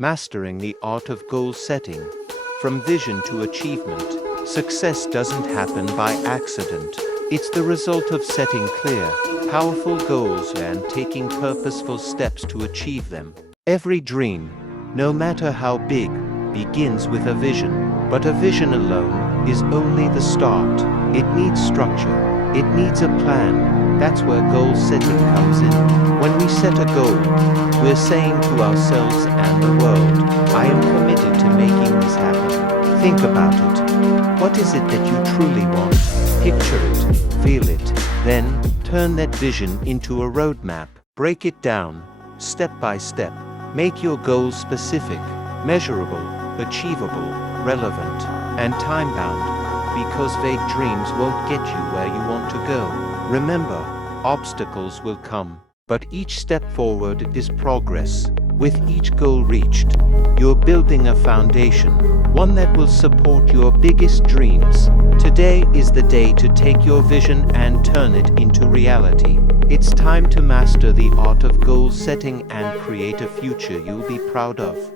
Mastering the art of goal setting. From vision to achievement, success doesn't happen by accident. It's the result of setting clear, powerful goals and taking purposeful steps to achieve them. Every dream, no matter how big, begins with a vision. But a vision alone is only the start. It needs structure. It needs a plan. That's where goal setting comes in. When we set a goal, we're saying to ourselves and the world, I am committed to making this happen. Think about it. What is it that you truly want? Picture it, feel it, then turn that vision into a roadmap. Break it down, step by step. Make your goals specific, measurable, achievable, relevant, and time-bound, because vague dreams won't get you where you want to go. Remember, obstacles will come, but each step forward is progress. With each goal reached, you're building a foundation, one that will support your biggest dreams. Today is the day to take your vision and turn it into reality. It's time to master the art of goal setting and create a future you'll be proud of.